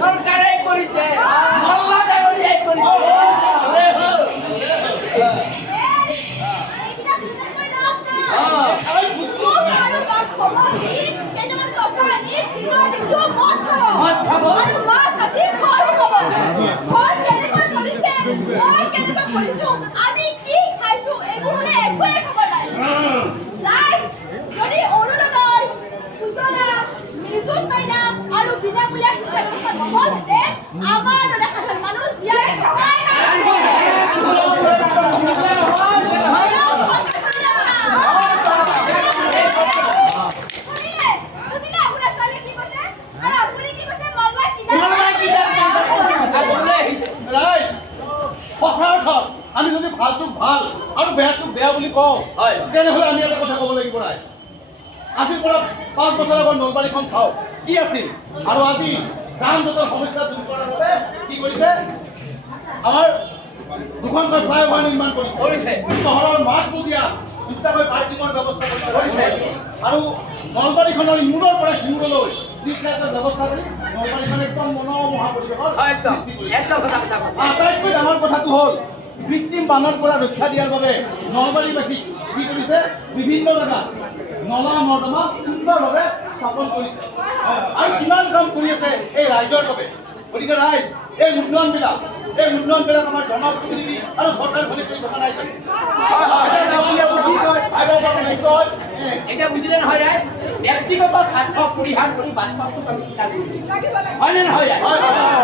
সৰকাৰে কৰেছে আমি কি খাইছো এইবোৰলে একোৱে খবৰ নাই লাইফ যদি অৰুণোদয় উজলা মিজুত মাইনা আৰু বিনামূলীয়া শিক্ষা ব্যৱস্থা নহলহেঁতেন আমাৰ দৰে সাধাৰণ মানুহ জীয়াই থকাই আমি যদি ভালটোক ভাল আৰু বেয়াটোক বেয়া বুলি কওঁ তেনেহ'লে আমি এটা কথা ক'ব লাগিব নাই আজিৰ পৰা 5 বছৰ আগত নলবাৰীখন চাওঁ কি আছিল আৰু আজি যান জঁটৰ সমস্যা দূৰ কৰাৰ বাবে কি কৰিছে আমাৰ দুখনকৈ ফ্লাইঅভাৰ নিৰ্মাণ কৰিছে চহৰৰ মাজমজিয়া দুটাকৈ পাৰ্কিঙৰ ব্যৱস্থা কৰিছে আৰু নলবাৰীখনৰ ইমূৰৰ পৰা সিমূৰলৈ যাতায়াতৰ ব্যৱস্থা কৰি নলবাৰীখন একদম মনোমোহা পৰিৱেশৰ সৃষ্টি কৰিছে। আটাইতকৈ ডাঙৰ কথাটো হ'ল কৃত্ৰিম বানৰ পৰা ৰক্ষা দিয়াৰ বাবে নলবাৰীবাসীক কি কৰিছে বিভিন্ন জেগাত নলা নৰ্দমা সুন্দৰভাৱে স্থাপন কৰিছে আৰু কিমান কাম কৰি আছে এই ৰাইজৰ বাবে গতিকে ৰাইজ এই উন্নয়নবিলাক আমাৰ জনপ্ৰতিনিধি আৰু চৰকাৰখনে কৰি থকা নাই এতিয়া বুজিলে নহয় ৰাইজ ব্যক্তিগত স্বাৰ্থ পৰিহাৰ কৰি বানপানীক আমি চিন্তা কৰিব হয়নে নহয়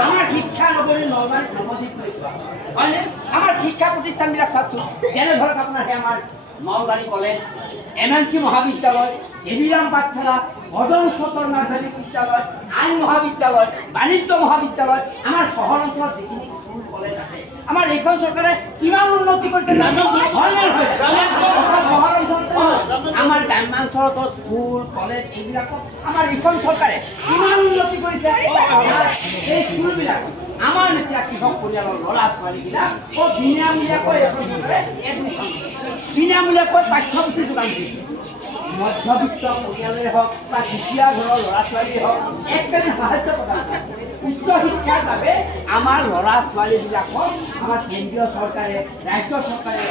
আমাৰ শিক্ষা নগৰী নলবাৰীত নৱদ্বীপ কৰি চোৱা হয়নে আমাৰ শিক্ষা প্ৰতিষ্ঠানবিলাক চাওকচোন যেনে ধৰক আপোনাৰ সেই আমাৰ নলবাৰী কলেজ MNC মহাবিদ্যালয় এভিৰাম পাঠশালা মদন সতৰ নাৰ্চাৰী বিদ্যালয় আইন মহাবিদ্যালয় বাণিজ্য মহাবিদ্যালয় আমাৰ চহৰ অঞ্চলত যিখিনি স্কুল কলেজ আছে আমাৰ এইখন চৰকাৰে কিমান উন্নতি কৰিছে আমাৰ গ্ৰাম্যাঞ্চলত স্কুল কলেজ এইবিলাকত আমাৰ এইখন চৰকাৰে কিমান উন্নতি কৰিছে এই স্কুলবিলাক আমাৰ নিচিনা কৃষক পৰিয়ালৰ ল'ৰা ছোৱালীবিলাক বিনামূলীয়াকৈ এখন চৰকাৰে এডমিশ্যন বিনামূলীয়াকৈ পাঠ্যপুথি যোগান দিছে মধ্যবিত্ত পৰিয়ালেই হওক বা দুখীয়া ঘৰৰ ল'ৰা ছোৱালীয়ে হওক একদম সাহায্য প্ৰদান কৰে উচ্চ শিক্ষাৰ বাবে আমাৰ ল'ৰা ছোৱালীবিলাকক আমাৰ কেন্দ্ৰীয় চৰকাৰে ৰাজ্য চৰকাৰে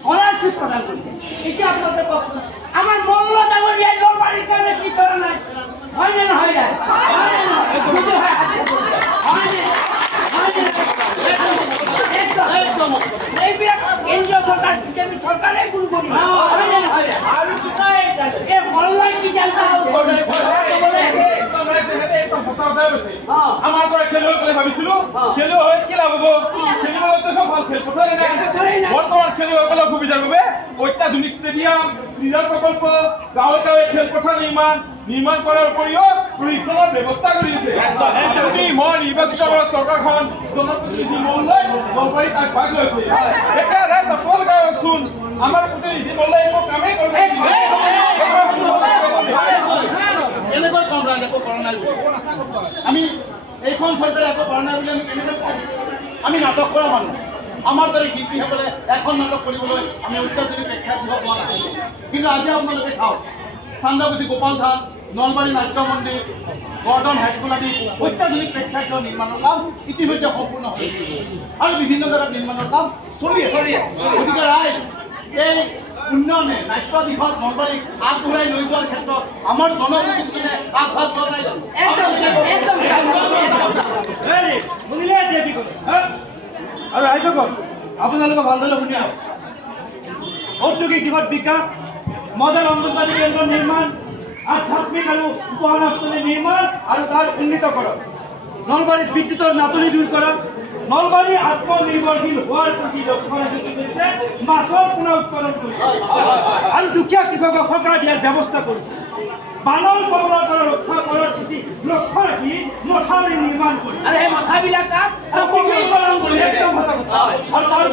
স্কলাৰশ্বিপ প্ৰদান কৰিছে এতিয়া আপোনালোকে কওকচোন আমাৰ মল্ল ডাঙৰীয়াই নলবাৰীৰ কাৰণে কি কৰা নাই হয়নে নহয় এইবিলাক কেন্দ্ৰীয় চৰকাৰ বিজেপি চৰকাৰে গুণ কৰিব হয়নে নহয় এই মল্লাই কি জানতা আমাৰ পৰা খেলুৱৈ বুলি ভাবিছিলো খেলুৱৈ হৈ কি লাভ হ'ব খেলিবলৈতো ভাল খেলপথাৰেই নাই বৰ্তমান খেলুৱৈসকলৰ সুবিধাৰ বাবে অত্যাধুনিক ষ্টেডিয়াম ক্ৰীড়া প্ৰকল্প গাঁৱে গাঁৱে খেলপথাৰ নিৰ্মাণ কৰাৰ উপৰিও প্ৰশিক্ষণৰ ব্যৱস্থা কৰিছে মই নিৰ্বাচিত কৰা চৰকাৰখন জনপ্ৰতিনিধি মহোদয় নলবাৰীত আগভাগ লৈছে এতিয়া ৰাইজ আপোনালোকে কওকচোন আমাৰ প্ৰতিনিধি মহোদয় একো কামেই কৰে এনেকৈ কম ৰাইজ একো কৰা নাই আমি এইখন চৰকাৰে একো কৰা নাই বুলি আমি কেনেকৈ কওঁ আমি নাটক কৰা মানুহ আমাৰ দৰে শিল্পীসকলে এখন নাটক কৰিবলৈ আমি অত্যাধুনিক প্ৰেক্ষাগৃহ পোৱা নাছিলোঁ কিন্তু আজি আপোনালোকে চাওক চান্দাকুছি গোপাল থান নলবাৰী নাট্য মন্দিৰ গৰ্ডন হাইস্কুল আদি অত্যাধুনিক প্ৰেক্ষাগৃহ নিৰ্মাণৰ কাম ইতিমধ্যে সম্পূৰ্ণ হৈছে আৰু বিভিন্ন জেগাত নিৰ্মাণৰ কাম চলি আছে গতিকে ৰাইজ এই উন্নয়নে নাট্য দিশত নলবাৰীক আগবঢ়াই লৈ যোৱাৰ ক্ষেত্ৰত আমাৰ জনপ্ৰতিনিধিয়ে আগভাগ লোৱা নাই আৰু ৰাইজসকল আপোনালোকে ভালদৰে শুনি আহক ঔদ্যোগিক দিশত বিকাশ মডেল অংগনবাড়ী কেন্দ্ৰ নিৰ্মাণ আধ্যাত্মিক আৰু উপাসনাস্থলী নিৰ্মাণ আৰু তাৰ উন্নীতকৰণ নলবাৰীত বিদ্যুতৰ নাটনি দূৰ কৰা নলবাৰী আত্মনিৰ্ভৰশীল হোৱাৰ প্ৰতি লক্ষ্য ৰাখি কৰিছে মাছৰ পুনৰ উৎপাদন কৰিছে আৰু দুখীয়া কৃষকক সকাহ দিয়াৰ ব্যৱস্থা কৰিছে বানৰ কবলৰ পৰা ৰক্ষা কৰাৰ প্ৰতি লক্ষ্য ৰাখি মথাউৰি নিৰ্মাণ কৰিছে আৰু সেই মথাবিলাক